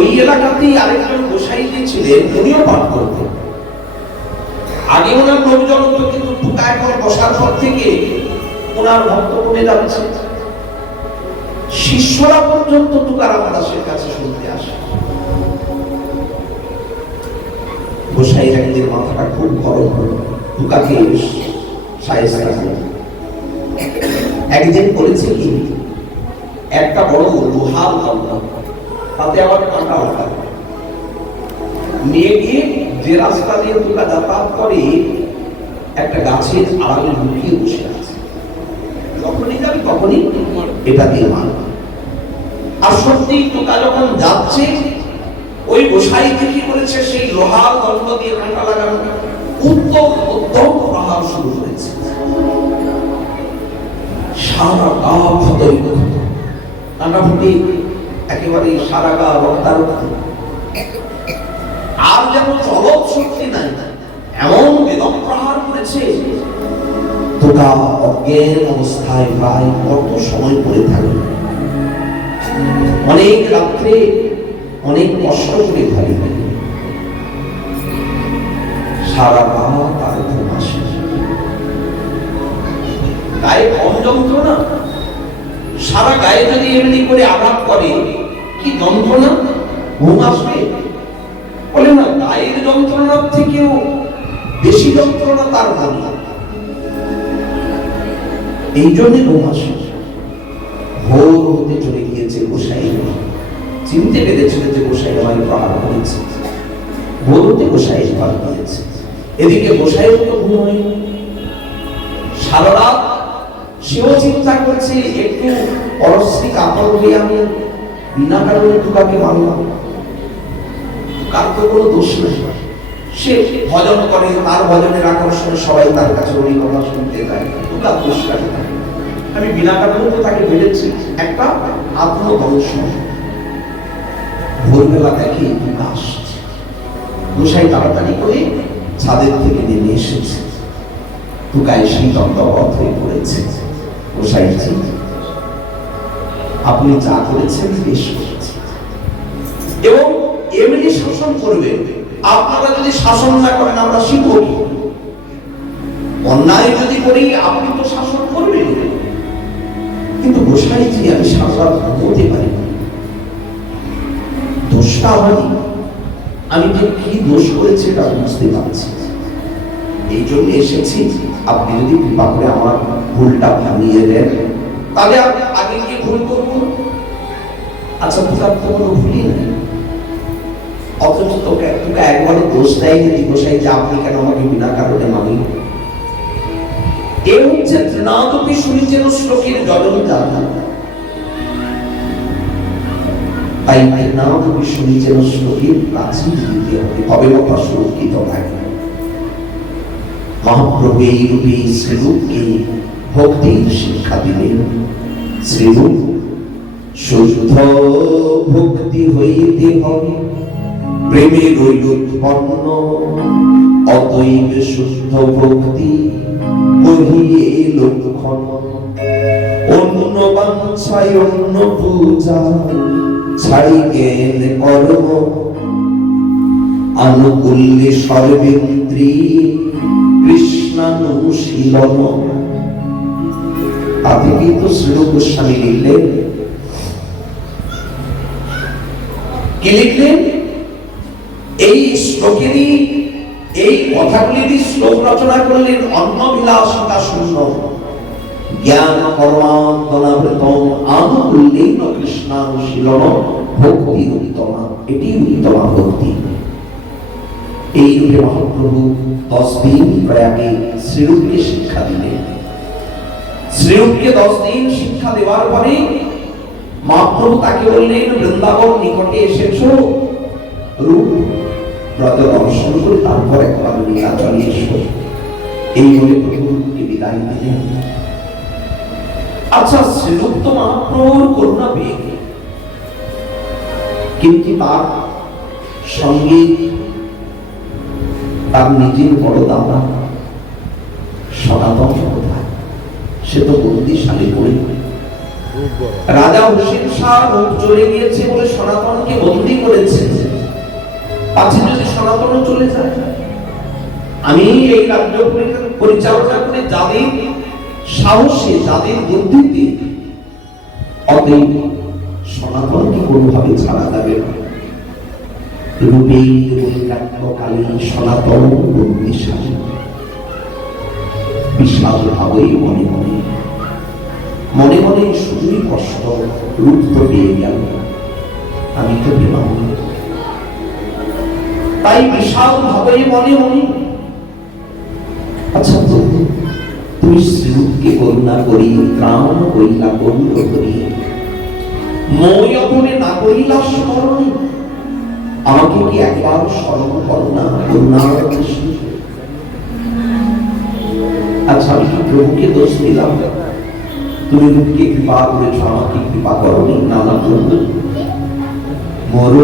ওই এলাকাতেই আরেকজন গোসাই ছিলেন, উনিও পাঠ করতেন। আগে ওনার লোকজন তো, কিন্তু টুকা এখন বসার পর থেকে ওনার ভক্ত কমে যাচ্ছে। শিষ্যরা পর্যন্ত তুকারাম দাসের কাছে শুনতে আসে। গোসাই একদিন মাথাটা খুব গরম হলো, টুকাকে শায়েস্তা করলেন। একদিন বলেছে কি, একটা বড় লোহার গামলা, তাতে আবার কাঁটা লাগা, নিয়ে গিয়ে যে রাস্তা দিয়ে টুকা যাতায়াত করে একটা গাছের আড়ালে লুকিয়ে বসে আছে, যখনই যাবে তখনই এটা দিয়ে মারবে। আর সত্যি টুকা যখন যাচ্ছে, ওই গোসাই কি করেছে, সেই লোহার দণ্ড দিয়ে কাঁটা লাগানো উত্তম উত্তম প্রহার শুরু করেছে। সারা গা ক্ষত কাঁটা ফুটে একেবারে সারা গা রক্তারক্ত, আর যেন চলৎ শক্তি নাই, এমন বেদম প্রহার করেছে। টুকা অজ্ঞান অবস্থায় প্রায় কত সময় পড়ে থাকবে। অনেক রাত্রে অনেক কষ্ট করে ঘরে গেল, সারা রাত আর ঘুম আসে। গায়ে কম যন্ত্রণা, সারা গায়ে যদি এমনি করে আঘাত করে কি যন্ত্রণা, ঘুম আসবে? বলে না, গায়ের যন্ত্রণার থেকেও বেশি যন্ত্রণা তার মন। এই জন্য ঘুম আসে। ভোর হতে চলে গিয়েছে, গোসাই চিনতে পেরেছিল যে গোসাই আমায় প্রহার করেছে। ভোর হতে গোসাই প্রহার করেছে। এদিকে গোসাইয়ের তো ঘুম হয়নি, সারা রাত সেও চিন্তা করছে একটু পরশ্রী কাপড় দিয়ে আমি বিনা কারণে টুকাকে মারলাম, কার তো কোনো দোষ নেই। সে ভজন করে, তার ভজনের আকর্ষণে সবাই তার কাছে ওই কথা শুনতে যায়, টুকার দোষ কাটে না। আমি বিনা কারণে তো তাকে বেড়েছি, একটা আত্মদংশন। ভোরবেলা দেখে টুকা আসছে, গোসাই তাড়াতাড়ি করে ছাদের থেকে নেমে এসেছে। টুকা এসেই দণ্ডবধ হয়ে পড়েছে। গোসাইজি, আপনি যা করেছেন বেশ করেছেন, এবং এমনি শাসন করবেন। আপনারা যদি শাসন না করেন আমরা শিখব কি? অন্যায় যদি করি আপনি তো শাসন করবেন, কিন্তু গোসাইজি আমি সারা ঘুমোতে পারি না, দোষটা আমারই। আমি যে কি দোষ করেছি এটা বুঝতে পারছি, এই জন্য এসেছি। আপনি যদি কৃপা করে আমার ভুলটা ভাঙিয়ে দেন, তাহলে আমি আগে কি ভুল করবো? আচ্ছা, তোমার তো কোনো ভুলই নেই, অথচ তোকে একবারও দোষ দেয়নি গোসাই যে আপনি কেন আমাকে বিনা কারণে মারলেন। এ হচ্ছে তৃণাদপি শুনিছেন শ্লোকের জনন জানা। তাই তৃণাদপি শুনিছেন শ্লোকের প্রাচীন দিতে হবে, কবে কথা সুরক্ষিত থাকে। মহাপ্রভু এই রূপে শ্রীরূপকে ভক্তির শিক্ষা দিলেন। শ্রীরূপ শুদ্ধ ভক্তি হইতে হবে, প্রেমের উৎপন্ন, অতএব শুদ্ধ ভক্তি কহিয়ে লক্ষণ। অন্য বাঞ্ছায় অন্য পূজা, ছাড়ি জ্ঞান কর্ম, আনুকূল্যে সর্বেন্দ্রিয়ে কৃষ্ণানুশীলন। তাতে কিন্তু শ্রীরূপ গোস্বামী লিখলেন, কি লিখলেন? এই শ্লোকেরই, এই কথাগুলিরই শ্লোক রচনা করলেন। অন্ন বিলাসিতা শূন্য, জ্ঞান কর্মান্তনাবৃতম, আনুকূল্যেন কৃষ্ণানুশীলন, ভক্তি উত্তমা। এটি উত্তমা ভক্তি। এই রূপে মহাপ্রভু 10 দিন প্রয়াগে শ্রীরূপকে শিক্ষা দিলেন। শ্রীরূপকে 10 দিন শিক্ষা দেওয়ার পরে মহাপ্রভু তাকে বললেন, বৃন্দাবন নিকটে এসেছো, রূপ ব্রত দর্শন করে তারপর একবার লীলা চলে এসো। এই বলে প্রভুকে বিদায় দিলেন। আচ্ছা, শ্রীরূপ তো মহাপ্রভুর করুণা পেয়ে, কিন্তু তার সঙ্গে তার নিজের বড় দাদা সনাতন কোথায়? সে তো বন্দিশালে পড়ে। রাজা হোসেন শাহ চলে গিয়েছে বলে সনাতনকে বন্দি বন্দী করেছে, পাছে যদি সনাতন চলে যায়। আমি এই রাজ্য পরিচালনা করে যাদের সাহসে, যাদের বুদ্ধিতে, অতএব সনাতনকে কোনোভাবে ছাড়া যাবে না। রূপে কালী সনাতন বন্দিশালী বিশাল ভাবে মনে মনে মনে মনে শুধুই কষ্ট। রূপ তো পেয়ে গেল, আমি তো পেলাম না। তাই বিশাল ভাবে মনে মনে, আচ্ছা তুমি শ্রীরূপকে করুণা করি, ত্রাণ করিলা বন্ধ করি, মই অপনে না করিলা স্মরণ, আমাকে কি একবার স্মরণ করো না করুণা কৃষ্ণ। আচ্ছা আমি কি প্রভুকে দোষ দিলাম? তুমি রূপকে কৃপা করেছ, আমাকে কৃপা করনি? না না প্রভু, মোর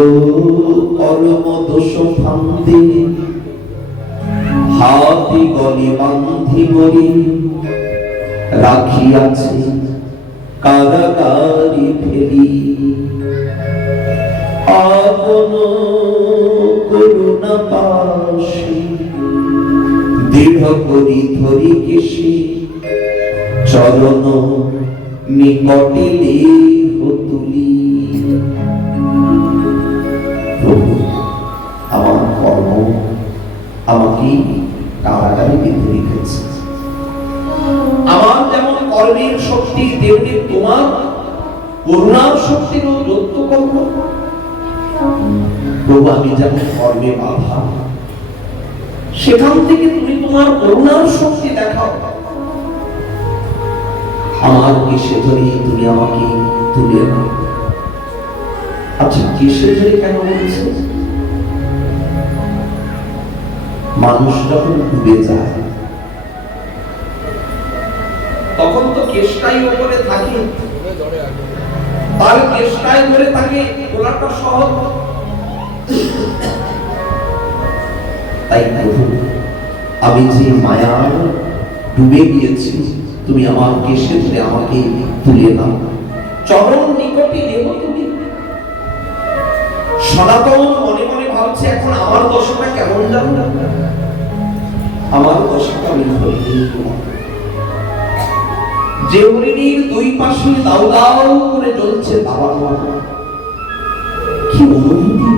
পরম দোষ ফান্দে হাতে গলে বান্ধি মরি, রাখিয়াছে কারাগারে ফেলি, আপন করুণা পাশে দৃঢ় করি ধরি কেশে, চরণ নিকটে লেহ তুলি। প্রভু আমার কর্ম আমাকে কারাগারে বেঁধে রেখেছে। আমার যেমন কর্মের শক্তি, তেমনি তোমার করুণার শক্তিরও যত্ন কর্ম। প্রভু আমি যেমন কর্মে বাধা, সেখান থেকে তুমি তোমার করুণার শক্তি দেখাও। আমার কেশে ধরে তুমি আমাকে তুলে নাও। আচ্ছা কেশে ধরে কেন বলছে? মানুষ যখন ডুবে যায় তখন তো কেশটাই উপরে থাকে, তার কেশটাই ধরে থাকে, তোলাটা সহজ। তাই প্রভু আমি যে মায়ার ডুবে গিয়েছি, তুমি আমার কেশে ধরে আমাকে তুলে নাও, চরণ নিকটে নেব তুমি। সনাতন মনে মনে ভাবছে এখন আমার দশাটা কেমন জানো না, আমার দশাটা আমি হরিণী। যে হরিণীর দুই পাশে দাউ দাউ করে জ্বলছে দাবানো, কি অনুভূতি!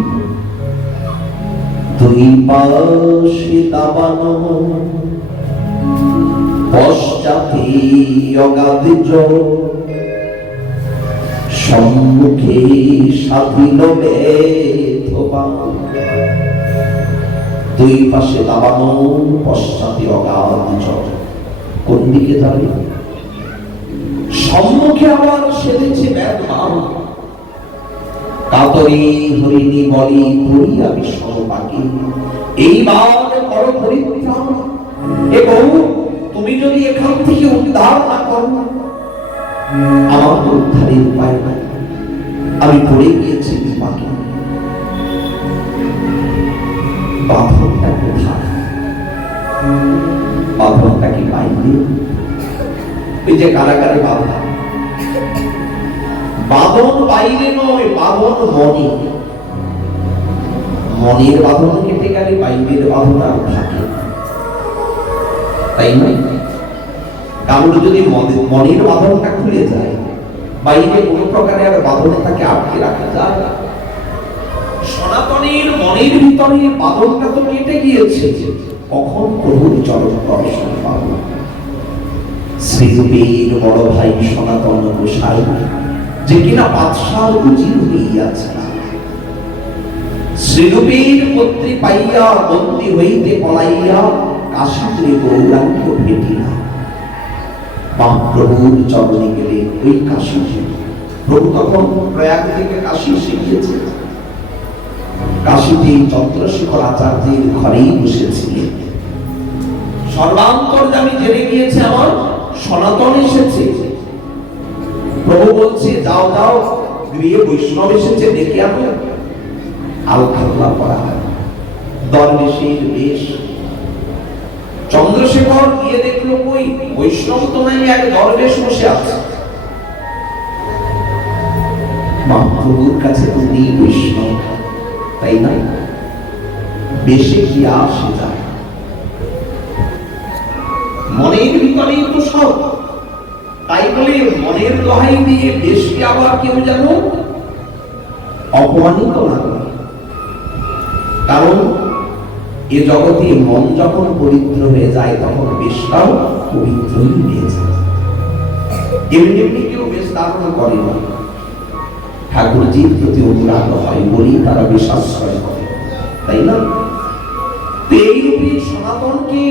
দুই পাশে দাবানো, পশ্চাতে অগাধ জল, সম্মুখে সাধিল বেধবা। দুই পাশে দাবানো, পশ্চাতে অগাধ জল, কোন দিকে যাবে? সম্মুখে আবার সেধেছে বেদমান। কাতরে হরিণী বলি পড়িয়া বিষম পাখি, এইবার করো পরিত্রাণ। এবং তুমি যদি এখান থেকে উদ্ধার না করো, আমার তো উদ্ধারের উপায় নাই, আমি পড়ে গিয়েছি বিপাকে। বাঁধনটা কোথায়? বাঁধনটা কি বাইরে? ওই যে কারাগারে বাঁধা, বাঁধন বাইরে নয়, বাঁধন মনে। মনের বাঁধন কেটে গেলে বাইরের বাঁধন আর থাকে, তাই নয়? কারণ যদি মনের বাঁধনটা খুলে যায়, বাইরে কোনো প্রকারে আর বাঁধনে তাকে আটকে রাখা যায় না। সনাতনের মনের ভিতরে বাঁধনটা তো কেটে গিয়েছে, কখন প্রভুর চরণ দর্শন পাব? শ্রীরূপের বড় ভাই সনাতন গোসাই, যে কিনা বাদশার উজির হইয়াছে, শ্রীরূপের পত্রী পাইয়া বন্দী হইতে পলাইয়া কাশীতে গৌরাঙ্গ ভেটিলা। মহাপ্রভুর চরণে গেলে ওই কাশীতে, প্রভু তখন প্রয়াগ থেকে কাশী শিখিয়েছে, কাশীতে চন্দ্রশেখর আচার্যের ঘরেই বসেছিলেন। সর্বান্তর্যামী জেনে গিয়েছে আমার সনাতন এসেছে। প্রভু বলছে যাও যাও, গৃহে বৈষ্ণব এসেছে, ডেকে আনো। আলখাল্লা পড়া, দরবেশের বেশ। চন্দ্রশেখর গিয়ে দেখলো কই বৈষ্ণব তো নাই, এক দরবেশ বসে আছে। মহাপ্রভু মহাপ্রভুর কাছে তুমি বৈষ্ণব, তাই না? বেশে কি আসে যায়, মনের ভিতরেই তো সব। তাই বলে মনের দোহাই দিয়ে বেশি আবার কেউ যেন অপমানিত না করে। কারণ এ জগতে মন যখন পবিত্র হয়ে যায় তখন বেশটাও পবিত্রই হয়ে যায়। এমনি এমনি কেউ বেশ ধারণ করে না, ঠাকুরজির প্রতি অনুরাগ হয় বলেই তারা বেশ আশ্রয় করে, তাই না? এই রূপে সনাতনকে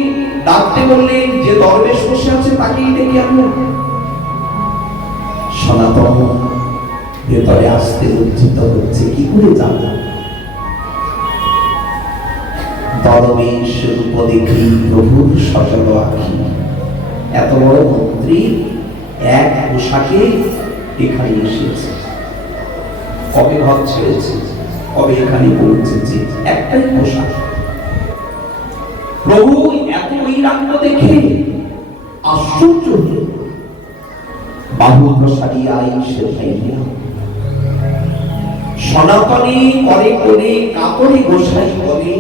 ডাকতে বললেন, যে দরবেশ বসে আছে তাকেই ডেকে আনলেন। সনাতন ভেতরে আসতে লজ্জিত হচ্ছে, কি করে জানলাম? দরবেশ রূপ দেখি প্রভুর সচল আখি, এত বড় মন্ত্রী এক পোশাকে এখানে এসেছে, কবে ঘর ছেড়েছে, কবে এখানে পৌঁছেছে, একটাই পোশাক। প্রভু এত বৈরাগ্য দেখে আশ্চর্য হলেন, বাহু প্রসারিয়া এসে ভাইয়া সনাতনী করে করে কাপড়ে গোসাই বলে,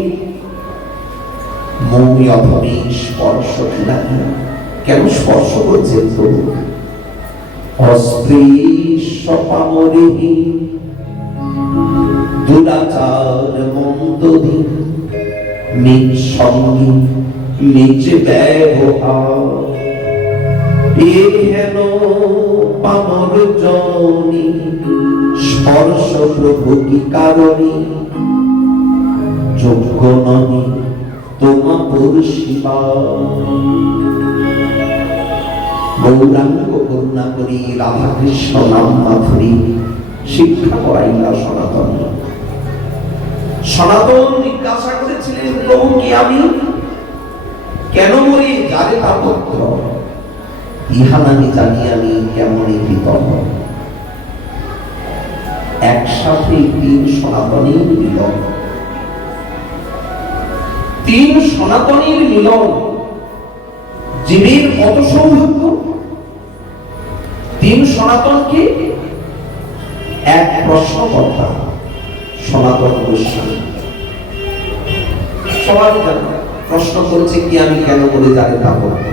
মৌমি অধমে স্পর্শ কিলানি, কেন স্পর্শ করছেন প্রভু? অস্পৃশ্য পামরেহি দুরাচার মন্দদিন, নিজ সঙ্গী নিজ ব্যবহার, এ হেন পামর জনি স্পর্শ প্রভু কি কারণে, যোগ্য নহি তোমা পুরুষিবা। গৌরাঙ্গ করুণা করি রাধা কৃষ্ণ নাম মাধুরী শিক্ষা করাইলা সনাতন। সনাতন জিজ্ঞাসা করেছিলেন, প্রভু কি আমি? কেন মরি যারে তা পত্র, ইহা নামি জানি আমি কেমন ভিতর। একসাথে তিন সনাতনীর মিলন, তিন সনাতনীর মিলন জীবের কত সৌভাগ্য। তিন সনাতনকে এক প্রশ্ন কথা সনাতন গোস্বামী সবাই জানে, প্রশ্ন করছে কি আমি কেন বলে যারে তা বলতে।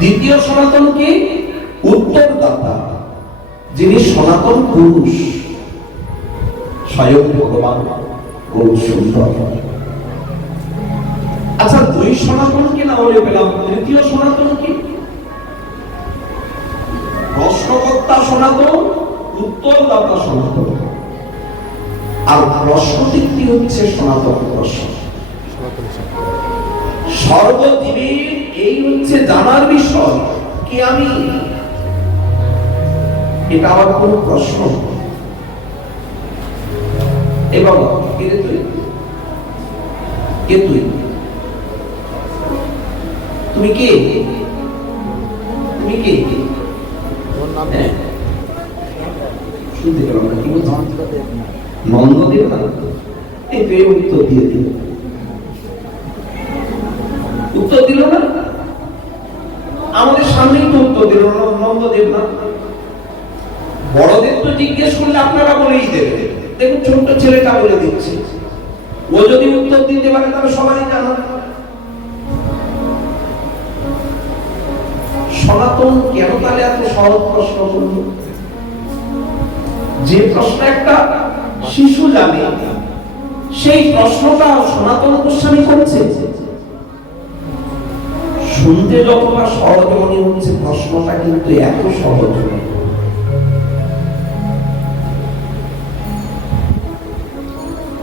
দ্বিতীয় সনাতনকে উত্তরদাতা, যিনি সনাতন পুরুষ স্বয়ং ভগবান গৌর সুন্দর। আচ্ছা, দুই সনাতনকে না বলে পেলাম, তৃতীয় সনাতনকে প্রশ্নকর্তা সনাতন, উত্তরদাতা সনাতন, আর প্রশ্নটিটি হচ্ছে সনাতন প্রশ্ন। সর্বজীবের এই হচ্ছে জানার বিষয় কি আমি, এটা আবার কোন প্রশ্ন? এবং কে তুই, কে তুই, তুমি কে, তুমি কে? শুনতে পেলাম না, কি বলছি? নন্দদেব না? এই পেয়ে উত্তর দিয়ে দিল, উত্তর দিল না, আমাদের সামনেই তো উত্তর দিল নন্দদেব না। বড়দের তো জিজ্ঞেস করলে আপনারা বলেই দেবেন, দেখুন ছোট্ট ছেলেটা বলে দিচ্ছে, ও যদি উত্তর দিতে পারে তাহলে সবাই জানো। সনাতন কেন তাহলে এত সহজ প্রশ্ন করল? যে প্রশ্ন একটা শিশু জানে, সেই প্রশ্নটা সনাতন গোস্বামী করেছে। শুনতে যতটা সহজ মনে হচ্ছে, প্রশ্নটা কিন্তু এত সহজ নয়।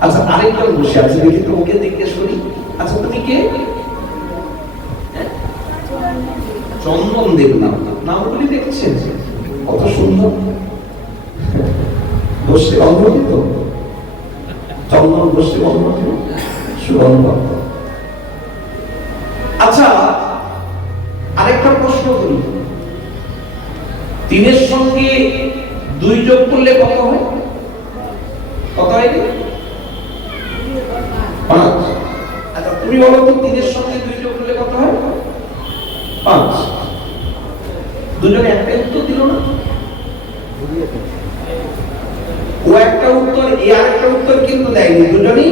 আচ্ছা, আরেকজন বসে আছে, দেখি তো ওকে জিজ্ঞেস করি, আচ্ছা তুমি কে? চন্দন দেব নাম, নামগুলি দেখছেন কত সুন্দর, বসে অন্ধতি তো, চন্দন বসে অন্ধতি সুগন্ধ। আচ্ছা, আরেকটা প্রশ্ন করি, তিনের সঙ্গে দুই যোগ করলে কত হয়? কত হয়? পাঁচ। আচ্ছা তুমি বলো তো, তিনের সঙ্গে দুই যোগ করলে কত হয়? পাঁচ। দুজনে একটা উত্তর দিল না? উত্তর এ আর একটা উত্তর কিন্তু দেয়নি, দুজনেই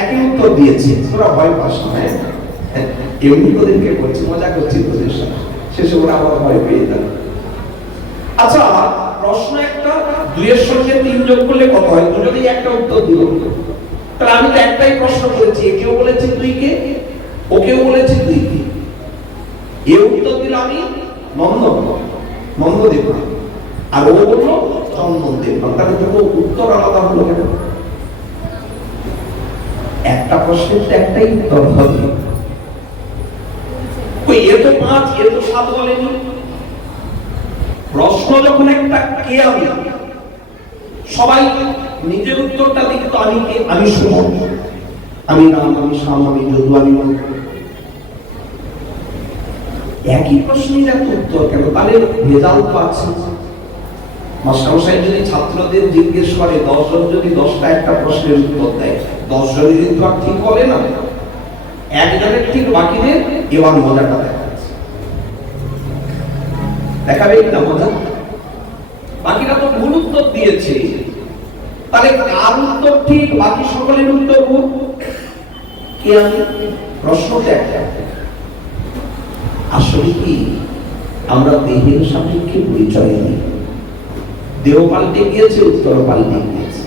একই উত্তর দিয়েছে। তোরা ভয় পাস না, এমনি তোদেরকে করছি, মজা করছি তোদের সাথে, শেষে ওরা আবার ভয় পেয়ে যাবে। আচ্ছা, প্রশ্ন একটা, 2 এর সঙ্গে 3 যোগ করলে কত হয়? দুজনেই একটা উত্তর দিল। তাহলে আমি তো একটাই প্রশ্ন করেছি, একেও বলেছি 2 কে, ওকেও বলেছি 2 কে। এ উত্তর দিল আমি নন্দদেব, আর ও বললো চন্দনদেব। তাহলে দুটো উত্তর আলাদা হলো কেন? একটা প্রশ্নের তো একটাই উত্তর হবে। এ তো 5, এ তো 7 বলেনি। প্রশ্ন যখন একটা, কে আমি, সবাই নিজের উত্তরটা লিখতো, আমি কে, আমি সুমন, আমি রাম, আমি শ্যাম, আমি যদু, আমি মন্ত্র। একই প্রশ্নের একটা উত্তর কেন? তাহলে রেজাল্ট পাচ্ছে। মাস্টারমশাই যদি ছাত্রদের জিজ্ঞেস করে 10 জন যদি 10টা একটা প্রশ্নের উত্তর দেয়, 10 জনই কিন্তু আর ঠিক বলে না, একজনের ঠিক বাকিদের। এবার মজাটা দেখাবে কিনা মজা? বাকিরা তো ভুল উত্তর দিয়েছে, তাহলে কার উত্তর ঠিক, বাকি সকলের উত্তর ভুল? কে আমি? প্রশ্নটা একটা। আসলে কি আমরা দেহের সাপেক্ষে পরিচয় নিই? দেহ পাল্টে গিয়েছে, উত্তর পাল্টে গিয়েছে।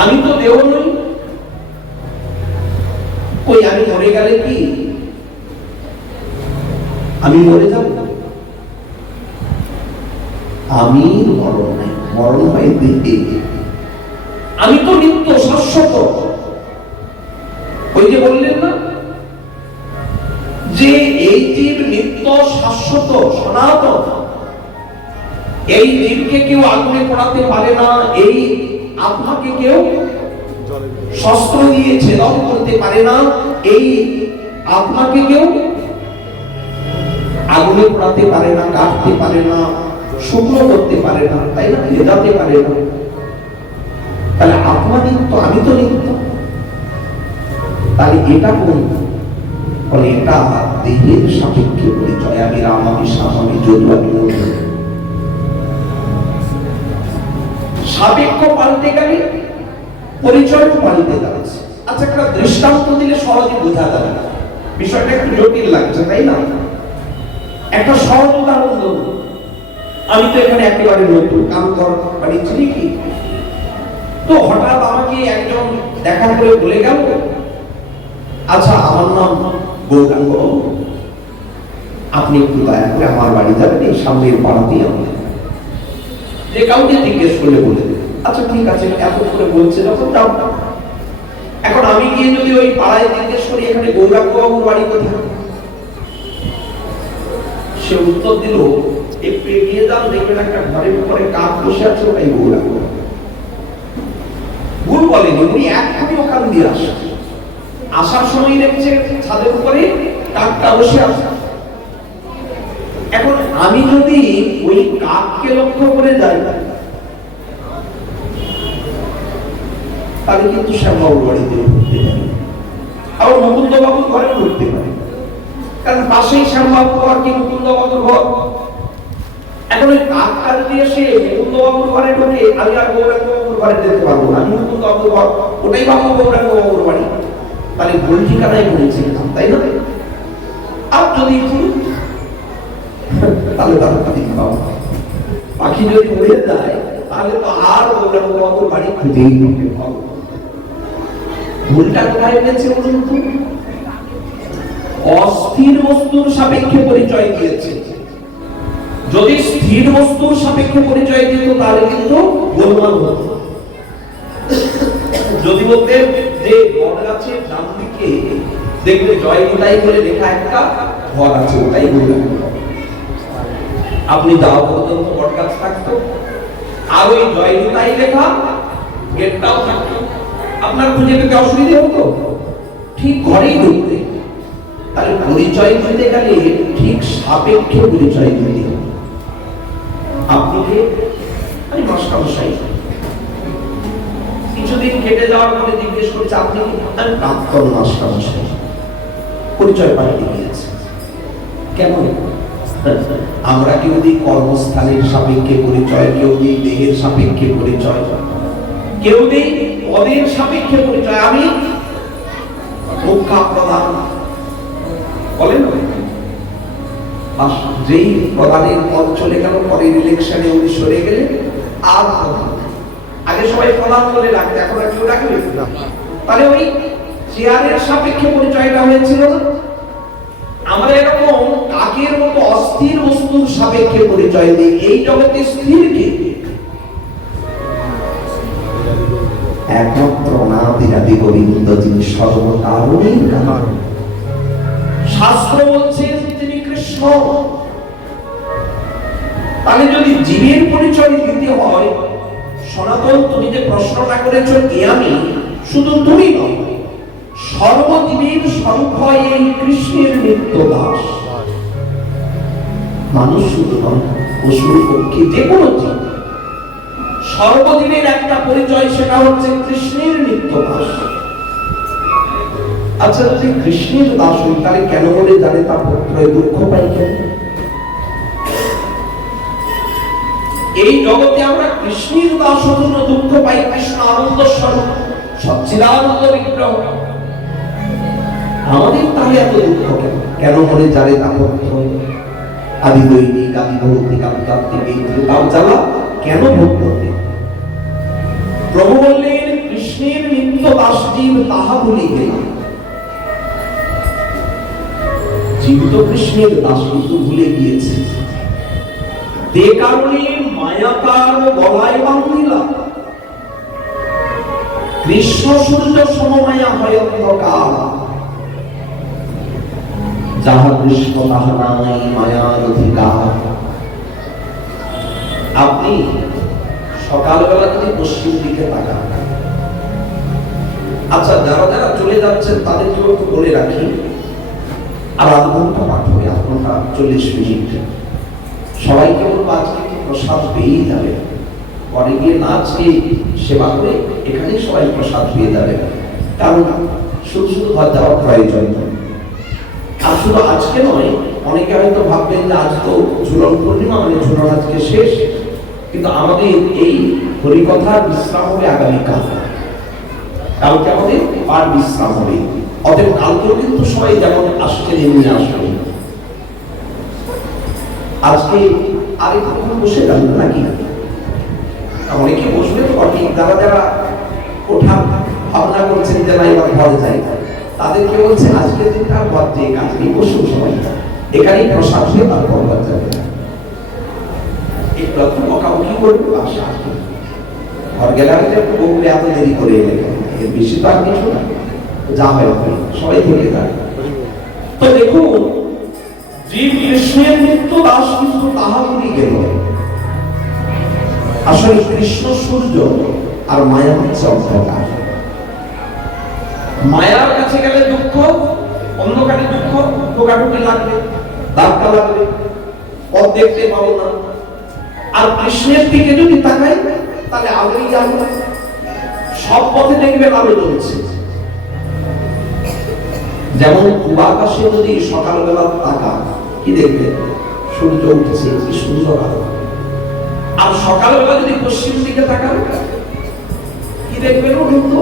আমি তো দেহ নই। কই আমি মরে গেলে কি আমি মরে যাব? আমি মরণ নাই, মরণ হয় দেহে। আমি তো নিত্য শাশ্বত। ওই যে বললেন না যে এই জীব নিত্য শাশ্বত সনাতন, এই জীবকে কেউ আগুনে পোড়াতে পারে না, এই আত্মাকে কেউ শস্ত্র দিয়ে ছেদন করতে পারে না, এই আত্মাকে কেউ আগুনে পোড়াতে পারে না, কাটতে পারে না, শুকনো করতে পারে না, তাই না, ভেজাতে পারে না। তাহলে আত্মা নিত্য, আমি তো নিত্য। তাহলে এটা কোন? বলে এটা দেহের সাপেক্ষে পরিচয়। আমি রাম, আমি শ্যাম, আমি যদু, আমি মন্ত্র। সাপেক্ষ পাল্টে গেলে পরিচয় পাল্টে যাচ্ছে। আচ্ছা, একটা দৃষ্টান্ত দিলে সহজে বোঝা যাবে না, বিষয়টা একটু জটিল লাগছে, তাই না? একটা সহজ উদাহরণ দেব। আমি তো এখানে একেবারে নতুন, কাম কর মানে চিনি কি, তো হঠাৎ আমাকে একজন দেখা করে বলে গেল, আচ্ছা আমার নাম গৌরাঙ্গ, আপনি একটু দয়া করে আমার বাড়ি যাবেন, এই সামনের পাড়াতেই আমাদের। যে কাউকে জিজ্ঞেস করলে বলে দেবে, আচ্ছা ঠিক আছে, এত করে বলছে যখন যাও। এখন আমি গিয়ে যদি ওই পাড়ায় জিজ্ঞেস করি এখানে গৌরাঙ্গ বাবুর বাড়ি কোথায়, সে উত্তর দিল একটু এগিয়ে যান, দেখবেন একটা ঘরের উপরে কাক বসে আছে, ওটাই গৌরাঙ্গ। ভুল বলেনি, উনি এখনই ওখান দিয়ে আসে, আসার সময় দেখছে ছাদের উপরে কাকটা বসে আছে। এখন আমি যদি ওই কাককে লক্ষ্য করে যাই, তাহলে কিন্তু শ্যামবাবুর বাড়িতে ঢুকতে পারি, আবার মুকুন্দ বাবুর ঘরে ঢুকতে পারি, কারণ পাশেই শ্যামবাবু আর কি মুকুন্দ বাবুর ঘর। এখন ওই কাকটা যদি এসে মুকুন্দ বাবুর ঘরে ঢোকে, আমি আর গৌরাঙ্গ বাবুর ঘরে যেতে পারবো না, আমি মুকুন্দ বাবুর ঘর, ওটাই বাবু গৌরাঙ্গ বাবুর বাড়ি। তাহলে ভুল ঠিকানায় পৌঁছেছিলাম, তাই না? আর যদি তাহলে পাখি যদি উড়ে যায়, তাহলে তো আর গৌরাঙ্গ বাবুর বাড়ি খুঁজেই হবে। ভুলটা কোথায় এনেছে বলুন তো? অস্থির বস্তুর সাপেক্ষে পরিচয় দিয়েছে। যদি স্থির বস্তুর সাপেক্ষে পরিচয় দিত তাহলে কিন্তু গোলমাল হতো। যদি বলতেন যে বট গাছের ডান দিকে দেখবে জয় নিতাই করে লেখা একটা ঘর আছে, ওটাই বললেন, আপনি যাওয়া পর্যন্ত বট গাছ থাকতো, আর ওই জয় নিতাই লেখা গেটটাও থাকতো, আপনার খুঁজে পেতে অসুবিধা হতো? ঠিক ঘরেই ঢুকতে। তাহলে পরিচয় দিতে গেলে ঠিক সাপেক্ষে পরিচয় দিতে হবে। আপনাকে আমি মাস্টারমশাই, কিছুদিন কেটে যাওয়ার পরে জিজ্ঞেস করছে আপনি কি? আমি প্রাক্তন মাস্টারমশাই। পরিচয় পাল্টে গিয়েছে। কেন? আমরা কেউ দিই কর্মস্থানের সাপেক্ষে পরিচয়, কেউ দিই দেহের সাপেক্ষে পরিচয়, কেউ দিই পদের সাপেক্ষে পরিচয়। আমি মুখ্য প্রধান বলেন, যেই প্রধানের পদ চলে গেল, পরের ইলেকশনে উনি সরে গেলে আর প্রধান। আগে সবাই প্রধান বলে রাখতে, এখন আর কেউ রাখবে না। তাহলে ওই চেয়ারের সাপেক্ষে পরিচয়টা হয়েছিল না। আমরা এরকম কাকের মতো অস্থির বস্তুর সাপেক্ষে পরিচয় দিই। এই জগতে স্থির কে? একমাত্র অনাদিরাদি গোবিন্দ, যিনি সর্বকারণের কারণ। শাস্ত্র বলছে তিনি কৃষ্ণ। তাহলে যদি জীবের পরিচয় দিতে হয়, সনাতন তুমি যে প্রশ্নটা করেছো, কে আমি, শুধু তুমি নয়, সর্বজীবের স্বরূপ হয় এই কৃষ্ণের নিত্য দাস। মানুষ শুধু নয়, পশু পক্ষী যে কোনো জীব, সর্বজীবের একটা পরিচয়, সেটা হচ্ছে কৃষ্ণের নিত্য দাস। আচ্ছা, যদি কৃষ্ণের দাস হই, তাহলে কেন বলে জানে তা পুত্রয় দুঃখ পাই কেন? এই জগতে আমরা কৃষ্ণের দাস জন্য দুঃখ পাই। কৃষ্ণ আনন্দ স্বরূপ, সচ্চিদানন্দ বিগ্রহ। আমাদের তাহলে এত দুঃখ কেন? কেন বলে জানে তা পুত্র আদি দৈনিক আদি ভৌতিক আধ্যাত্মিক এই ত্রিকাল জ্বালা কেন ভোগ করতে? প্রভু বললেন, কৃষ্ণের নিত্য দাস জীব তাহা ভুলি গেলাম। জীব তো কৃষ্ণের দাস, কিন্তু ভুলে গিয়েছে। তে কারণে মায়াকার গলায় বান্ধিলা, কৃষ্ণ সূর্য সমমায়া হয় অন্ধকার। যাহা কৃষ্ণ তাহা নাই মায়ার অধিকার। আপনি সকালবেলা যদি পশ্চিম দিকে তাকান, আচ্ছা যারা যারা চলে যাচ্ছেন তাদের জন্য একটু বলে রাখি, আর আধ ঘন্টা পাঠ হবে, আধ ঘন্টা 40 মিনিট। সবাইকে বলবো আজকে প্রসাদ পেয়েই যাবে, পরে গিয়ে না আজকে সেবা করে এখানেই সবাই প্রসাদ পেয়ে যাবে। কারণ শুধু শুধু ঘর যাওয়ার প্রয়োজন নয়। আর শুধু আজকে নয়, অনেকে হয়তো ভাববেন যে আজ তো ঝুলন পূর্ণিমা, মানে ঝুলন আজকে শেষ, কিন্তু আমাদের এই হরিকথার বিশ্রাম হবে আগামীকাল। কালকে আমাদের পাঠ বিশ্রাম হবে। অতএব কালকেও কিন্তু সবাই যেমন আসছে এমনি আসবে। আজকে আরেকটু বসে যান নাকি? অনেকে বসবে তো বটে, যারা যারা ওঠার ভাবনা করছেন যে না এবার ঘরে যাই, তাদেরকে বলছেন আজকের দিনটা ঘর দিয়ে কাজ নেই, বসুন সবাই এখানেই প্রসাদ হয়ে তারপর ঘর যাবে। একটু একটু বকাবকি করবে, আসা আসবে ঘর গেলে আমি একটু বললে এত দেরি করে এলে, বেশি তো আর কিছু না, যা হয় সবাই থেকে যায়। তো দেখুন, জীব কৃষ্ণের নিত্য দাস, কিন্তু তাহা ভুলি গেল। আসলে কৃষ্ণ সূর্য আর মায়া হচ্ছে অন্ধকার। মায়ার কাছে গেলে দুঃখ, অন্ধকারে দুঃখ, টোকাটুকি লাগবে, ধাক্কা লাগবে, পথ দেখতে পাবো না। আর কৃষ্ণের দিকে যদি তাকাই, তাহলে আলোই আলো, সব পথে দেখবেন আলো জ্বলছে। যেমন পূর্বাকাশে যদি সকালবেলা তাকান, কি দেখবেন? সূর্য উঠেছে, কি সুন্দর আলো। আর সকালবেলা যদি পশ্চিম দিকে তাকান, কি দেখবেন? কিন্তু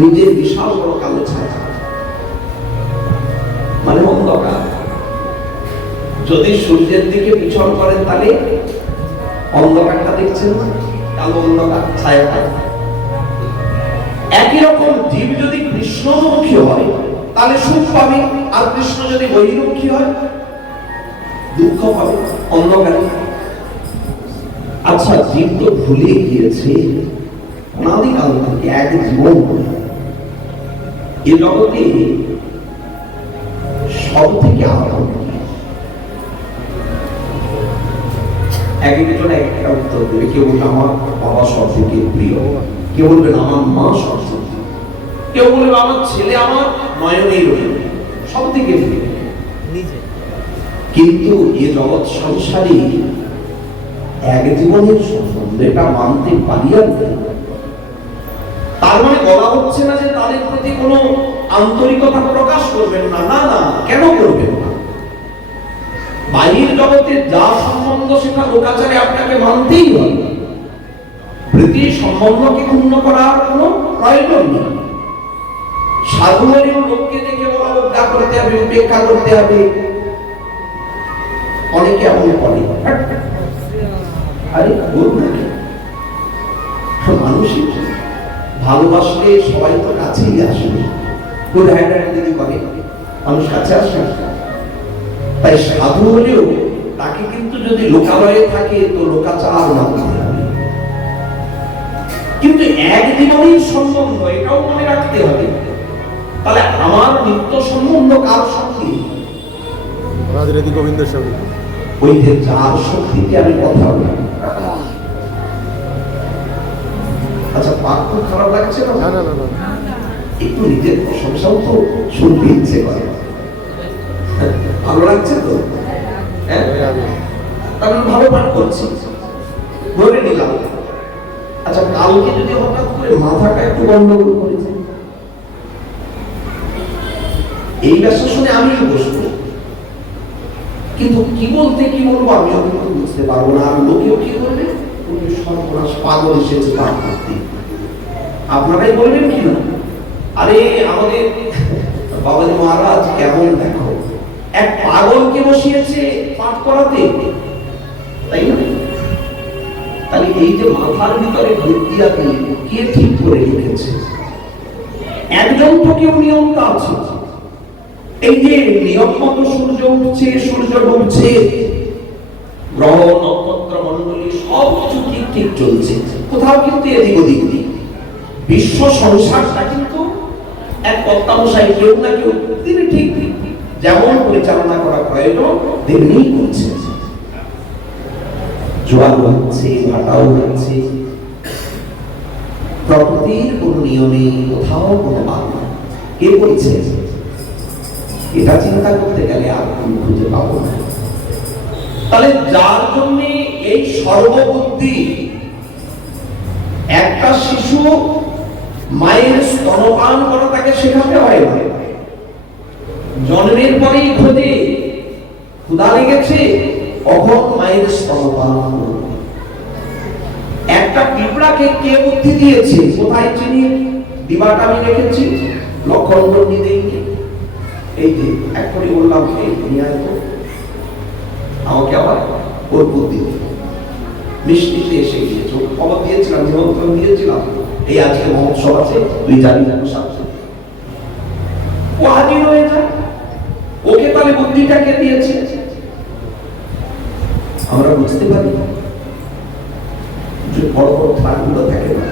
নিজের বিশাল বড় কালো ছায়া, মানে অন্ধকার। যদি সূর্যের দিকে পিছন করেন, তাহলে অন্ধকারটা দেখছেন না, কালো অন্ধকার ছায়াটা। একই রকম জীব যদি কৃষ্ণমুখী হয় তাহলে সুখ পাবে, আর কৃষ্ণ যদি বহির্মুখী হয় দুঃখ পাবে, অন্ধকারে। আচ্ছা, জীব তো ভুলে গিয়েছে অনাদিকাল থেকে এক জীবন এ জগতে সব থেকে আলাদা। এক একজন এক একটা উত্তর দেবে। কেউ বলবে আমার বাবা সব থেকে প্রিয়, কেউ বলবেন আমার মা সব থেকে, কেউ বলবে আমার ছেলে আমার নয়নেই রইল সব থেকে প্রিয়। কিন্তু এ জগৎ সংসারে এক জীবনের সম্বন্ধ, এটা মানতে পারি আর তার মানে বলা হচ্ছে না যে তাদের প্রতি কোনো আন্তরিকতা প্রকাশ করবেন না, না না, কেন করবেন না? বাহির জগতে যা সম্বন্ধ সেটা লোকাচারে আপনাকে মানতেই হবে। প্রীতি সম্বন্ধকে ক্ষুণ্ণ করার কোনো প্রয়োজন নেই। সাধুবাড়ির লোককে দেখে অবজ্ঞা করতে হবে, উপেক্ষা করতে হবে, অনেকে এমন করে। আরে বলুন নাকি, মানুষই ভালোবাসলে সবাই তো কাছেই আসবে, গুড হ্যান্ড যদি করে মানুষ কাছে আসবে। তাই সাধু হলেও তাকে কিন্তু যদি লোকালয়ে থাকে তো লোকাচার মানতে হবে, কিন্তু এক জীবনের সম্বন্ধ এটাও মনে রাখতে হবে। তাহলে আমার নিত্য সম্বন্ধ কার সঙ্গে? রাজনীতি গোবিন্দের সঙ্গে। ওই যে যার শক্তিতে আমি কথা বলি। আচ্ছা, পাক খুব খারাপ লাগছে না? না না না, একটু নিজের প্রশংসাও তো শুনতে ইচ্ছে করে, ভালো লাগছে তো? হ্যাঁ, আমি ভালো পাঠ করছি, ধরে নিলাম। আচ্ছা, কালকে যদি হঠাৎ করে মাথাটা একটু গন্ডগোল করেছে, এই ব্যবসা শুনে আমিও বসবো, কিন্তু কি বলতে কি বলবো আমি কিন্তু বুঝতে পারবো না। আর লোকেও কি বলবে, সর্বনাশ, পাগল এসেছে পাঠ করতে। আপনারাই বলবেন কি না, আরে আমাদের বাবাজি মহারাজ কেমন, দেখো এক পাগলকে বসিয়েছে পাঠ করাতে, তাই না? তাহলে এই যে মাথার ভিতরে বুদ্ধিয়াকে কে ঠিক করে রেখেছে? একজন তো কেউ নিয়মটা আছে। এই যে নিয়ম মতো সূর্য উঠছে, সূর্য ডুবছে, গ্রহ নক্ষত্র মন্ডলী সবকিছু ঠিক ঠিক চলছে, কোথাও কিন্তু এদিক ওদিক নেই। বিশ্ব সংসারটা কিন্তু এক কর্তামশাই কেউ না কেউ তিনি ঠিক যেমন পরিচালনা করা প্রয়োজন তেমনি করছে। জোয়ার হচ্ছে, ভাটাও হচ্ছে, প্রকৃতির কোন নিয়মে কোথাও কোনো বাধা কে করছে? এটা চিন্তা করতে গেলে আর কোন খুঁজে পাবো না। তাহলে যার জন্য এই সর্ববুদ্ধি, একটা শিশু মায়ের স্তনপান করা তাকে শেখাতে হয় না, জন্মের পরেই খোঁজে, ক্ষুধা লেগেছে কখন মায়ের স্তনপান করবে। একটা পিঁপড়াকে কে বুদ্ধি দিয়েছে, কোথায় চিনি ডিবাটা আমি রেখেছি, লক্ষণ বন্দি দেইনি, এই যে এখনই বললাম এই নিয়ে আসবো, আমাকে আবার ওর বুদ্ধি দিল, মিষ্টিতে এসে গিয়েছে, খবর দিয়েছিলাম, নিমন্ত্রণ দিয়েছিলাম, এই আজকে মহোৎসব আছে, তুই জানি না সাথে ও হাজির হয়ে যায়। ওকে তাহলে বুদ্ধিটা কে দিয়েছে? আমরা বুঝতে পারি যে বড় বড় থাকগুলো থাকে না।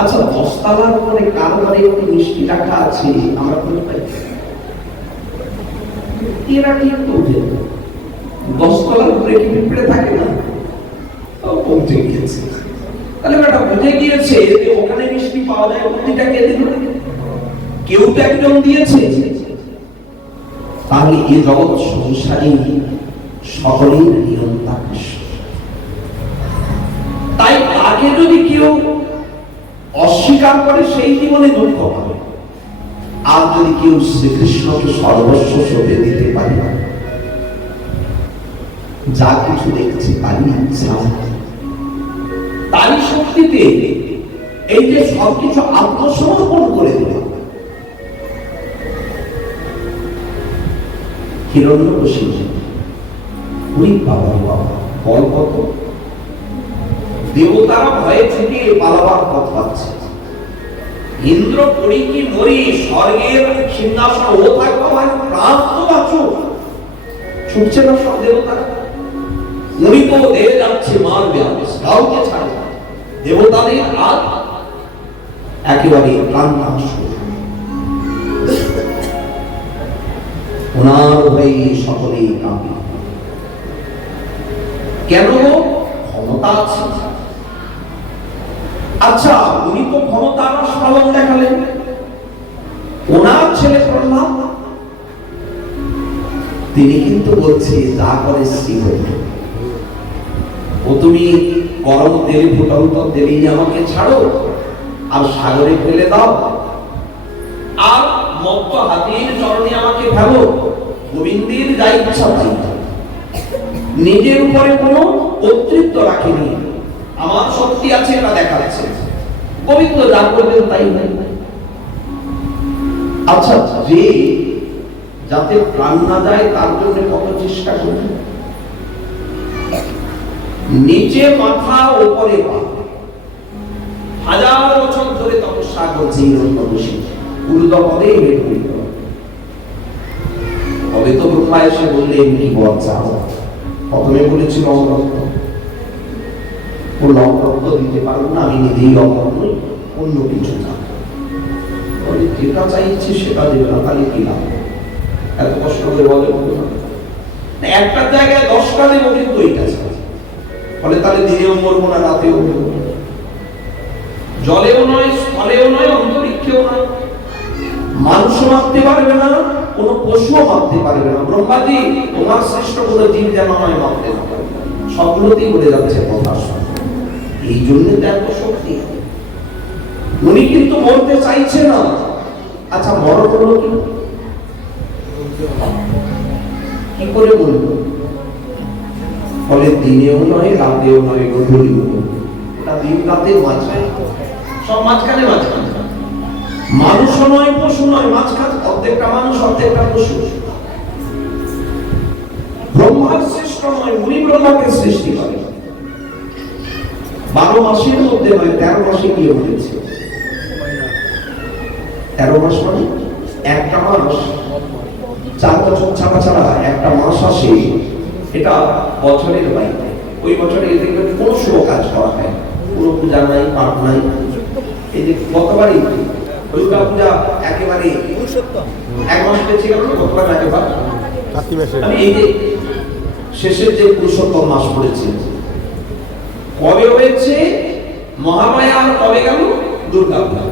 আচ্ছা, দশতলার উপরে কারো ঘরে একটি মিষ্টি রাখা আছে, আমরা খুঁজে পাই, এরা কিন্তু উঠে দশতলার উপরে কি পিঁপড়ে থাকে না? পৌঁছে গিয়েছে, তাহলে ওটা বুঝে গিয়েছে যে ওখানে মিষ্টি পাওয়া যায়, বুদ্ধিটা কে দিল? কেউ তো একজন দিয়েছে। তাহলে এই জগৎ সংসারে সকলের নিয়ন্তা কৃষ্ণ। তাই তাকে যদি কেউ অস্বীকার করে সেই জীবনে দুঃখ পাবে, আর যদি কেউ শ্রীকৃষ্ণকে সর্বস্ব সঁপে দিতে পারে, যা কিছু দেখছে তারই ইচ্ছা, তারই শক্তিতে এই যে সবকিছু আত্মসমর্পণ করে দিল। হিরণ্যকশিপু, উনি বাবা বাবা বল কত, দেবতারা ভয়ে থেকে পালাবার পথ পাচ্ছে। ইন্দ্র পড়ি কি মরি, স্বর্গের সিংহাসন ও থাকবো, প্রাণ তো বাঁচো, ছুটছে না সব দেবতারা। উনি তো দেহ যাচ্ছে মার ব্যাস, কাউকে ছাড়ে না, দেবতাদের আর একেবারে প্রাণ নাশ। ওনার হয়ে সকলেই কাঁপে। কেন? ক্ষমতা আছে। আচ্ছা, উনি তো ক্ষমতার স্মরণ দেখালেন, ওনার ছেলে প্রহ্লাদ তিনি কিন্তু বলছে যা করে শিব, ও তুমি গরম তেলে ফুটান্ত তেলেই আমাকে ছাড়ো, আর সাগরে ফেলে দাও, আর মত্ত হাতির চরণে আমাকে ফেলো, গোবিন্দের যা ইচ্ছা তাই। নিজের উপরে কোনো কর্তৃত্ব রাখেনি। আমার শক্তি আছে এটা দেখাচ্ছে। গোবিন্দ যা করবেন তাই নাই। আচ্ছা, যে যাতে প্রাণ না যায় তার জন্য কত চেষ্টা করবে। নিচে মাথা উপরে পা, হাজার বছর ধরে তপস্যা করছে হিরণ্যকশিপু, ঊর্ধ্বপদে হেঁটে উঠল। তবে তো ব্রহ্মা এসে বললেন কি বর চাও। প্রথমে বলেছিল অমরত্ব, অমরত্ব দিতে পারবো না, আমি নিজেই অমর নই, অন্য কিছু না। বলে যেটা চাইছি সেটা দেবে না, তাহলে কি লাভ? এত কষ্ট করে বলে একটা জায়গায় 10টা দেবো, কিন্তু এইটা চাই। বলে তাহলে দিনেও মরবো না, রাতেও মরবো, জলেও নয়, স্থলেও নয়, অন্তরিক্ষেও নয়। মানুষও মারতে পারবে না, কোন পশুও মারতে পারবে না। ব্রহ্মাজি, তোমার শ্রেষ্ঠ কোন জীব যেন আমায় মারতে না পারে। সবগুলোতেই বলে যাচ্ছে কথা। এই জন্য এত শক্তি। উনি কিন্তু মরতে চাইছে না। আচ্ছা, মরণ হলো কি করে বলবো? ফলে দিনেও নয়, রাতেও নয়, গধূলিও নয়। ওটা দিন রাতের মাঝখানে, সব মাঝখানে মাঝখানে। মানুষও নয়, পশু নয়, মাঝখানে অর্ধেকটা মানুষ, অর্ধেকটা পশু। ব্রহ্মার শ্রেষ্ঠ নয়, উনি ব্রহ্মাকে সৃষ্টি করে। 12 মাসের মধ্যে নয়, 13 মাসে গিয়ে উঠেছে। 13 মাস মানে একটা মাস 4 বছর ছাড়া ছাড়া একটা মাস আসে, এটা বছরের বাইরে। ওই বছরে দেখবেন কোনো শুভ কাজ করা হয়, কোনো পূজা নাই, পাঠ নাই। এই যে গতবারই দুর্গা পূজা একেবারে 1 মাস পেছে গেল, গতবার একেবারে আমি এই যে শেষের যে পুরুষোত্তম মাস পড়েছে, কবে হয়েছে মহামায়া, আর কবে গেল দুর্গা পূজা,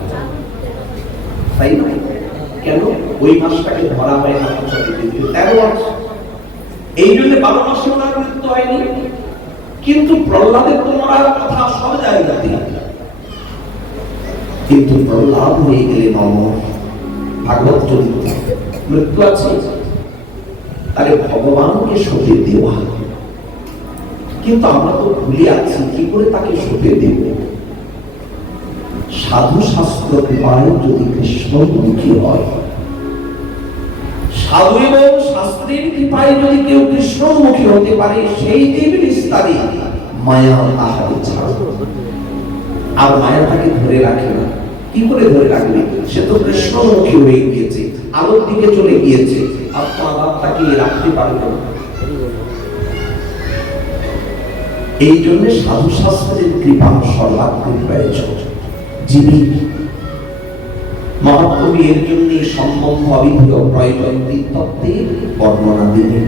তাই না? কেন ওই মাসটাকে ধরা হয় না? 13 মাস। এই জন্য 12 মাসে ওনার মৃত্যু হয়নি। কিন্তু প্রহ্লাদের তো মরার কথা সব জায়গাতে, কিন্তু প্রহ্লাদ হয়ে গেলে ভাগবত চরিত্র, মৃত্যু আছে। তাহলে ভগবানকে সঁপে দেওয়া, কিন্তু আমরা তো ভুলে আছি কি করে তাকে সঁপে দেব। সাধু শাস্ত্র কৃপায় যদি কৃষ্ণমুখী হয়, সাধু এবং শাস্ত্রের কৃপায় যদি কেউ কৃষ্ণমুখী হতে পারে, সেই দিন নিস্তারে মায়া তাহাকে ছাড়ে। আর মায়া তাকে ধরে রাখে না। কি করে ধরে রাখবে? সে তো কৃষ্ণমুখী হয়ে গিয়েছে, আলোর দিকে চলে গিয়েছে। আত্মা তাকে রাখতে পারবে না। এই জন্য সাধু শাস্ত্রের কৃপা সর্বাগ্রে প্রয়োজন। জীবী মহাকবি এর জন্য সম্বন্ধ অবিধেয় প্রয়োজন তত্ত্বের বর্ণনা দিলেন।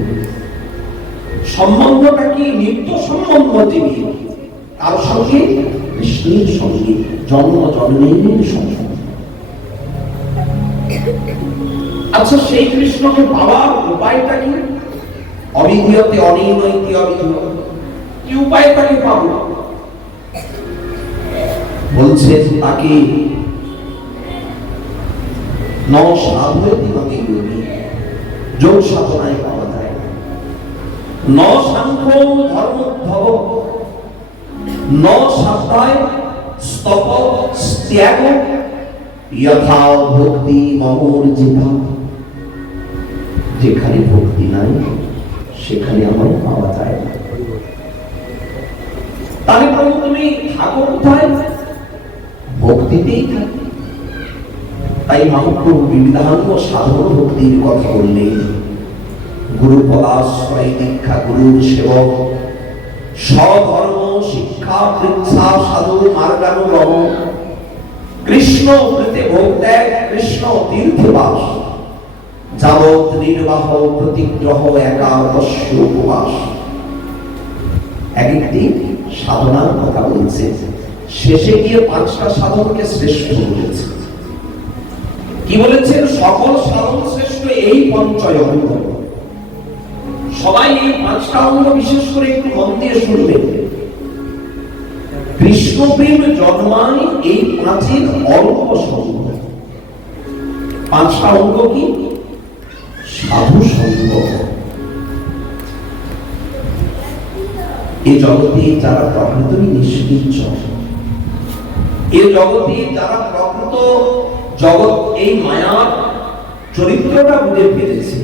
সম্বন্ধটা কি? নিত্য সম্বন্ধ জীবী, তার সঙ্গে কৃষ্ণের সঙ্গে জন্ম জন্মের সম্বন্ধ। আচ্ছা, সেই কৃষ্ণকে পাওয়ার উপায়টা কি? অবিধেয়তে অনির্ণয়তে অবিধেয়। কি উপায় তাকে পাবো? বলছে তাকে সাধুয়েতে নাকি যোগী, যোগ সাধনায় পাওয়া যায়। সাংখ্য ধর্মোদ্ভব, সাধ্যায় স্তপ ত্যাগ, যথা ভক্তি মমর্জিতা। যেখানে ভক্তি নাই সেখানে আমার পাওয়া যায় না। তাহলে প্রভু তুমি থাকো কোথায়? ভক্তিতেই থাকো। তাই মহাপ্রভু বিবিধাঙ্গ সাধন ভক্তির কথা বললেন। গুরু পদাশ্রয় দীক্ষা, গুরুর সেবক, স্বধর্ম শিক্ষা পৃচ্ছা সাধু মার্গানুগম, কৃষ্ণ প্রীতে ভোগ ত্যাগ, কৃষ্ণ তীর্থবাস, যাবৎ নির্বাহ প্রতিগ্রহ একাদশ উপবাস। একটি সাধনার কথা বলছে, শেষে গিয়ে 5টা সাধনকে শ্রেষ্ঠ বলেছে। কি বলেছেন? সকল সাধন শ্রেষ্ঠ এই পঞ্চয় অঙ্গ। সবাই এই 5টা অঙ্গ বিশেষ করে একটু মন দিয়ে শুনবেন। কৃষ্ণ প্রেম জন্মায় এই 5-এর অল্প সঙ্গ। 5টা অঙ্গ কি? সাধু সঙ্গ, এই জগতে যারা প্রকৃতই নিষ্কিঞ্চ, এই জগতে যারা প্রকৃত জগৎ এই মায়ার চরিত্রটা বুঝে ফেলেছে,